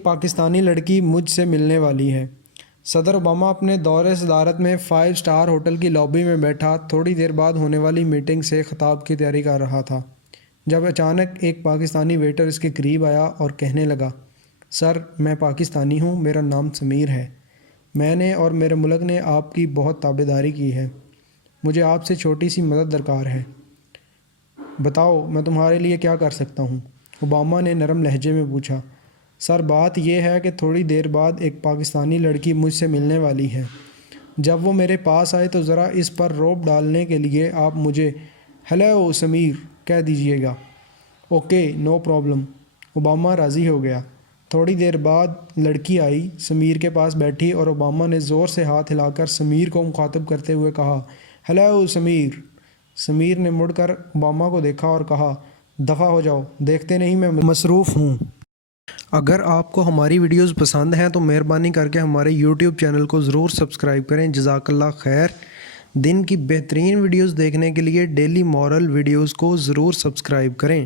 ایک پاکستانی لڑکی مجھ سے ملنے والی ہے۔ صدر اوباما اپنے دورِ صدارت میں 5 اسٹار ہوٹل کی لابی میں بیٹھا تھوڑی دیر بعد ہونے والی میٹنگ سے خطاب کی تیاری کر رہا تھا، جب اچانک ایک پاکستانی ویٹر اس کے قریب آیا اور کہنے لگا، سر میں پاکستانی ہوں، میرا نام سمیر ہے۔ میں نے اور میرے ملک نے آپ کی بہت تابعداری کی ہے، مجھے آپ سے چھوٹی سی مدد درکار ہے، بتاؤ میں تمہارے لیے کیا کر سکتا ہوں؟ اوباما نے نرم لہجے میں پوچھا۔ سر بات یہ ہے کہ تھوڑی دیر بعد ایک پاکستانی لڑکی مجھ سے ملنے والی ہے، جب وہ میرے پاس آئے تو ذرا اس پر روب ڈالنے کے لیے آپ مجھے ہیلو سمیر کہہ دیجیے گا۔ اوکے نو پرابلم، اوباما راضی ہو گیا۔ تھوڑی دیر بعد لڑکی آئی، سمیر کے پاس بیٹھی اور اوباما نے زور سے ہاتھ ہلا کر سمیر کو مخاطب کرتے ہوئے کہا، ہیلو سمیر۔ سمیر نے مڑ کر اوباما کو دیکھا اور کہا، دفع ہو جاؤ، دیکھتے نہیں میں مصروف ہوں۔ اگر آپ کو ہماری ویڈیوز پسند ہیں تو مہربانی کر کے ہمارے یوٹیوب چینل کو ضرور سبسکرائب کریں۔ جزاک اللہ خیر۔ دن کی بہترین ویڈیوز دیکھنے کے لیے ڈیلی مورل ویڈیوز کو ضرور سبسکرائب کریں۔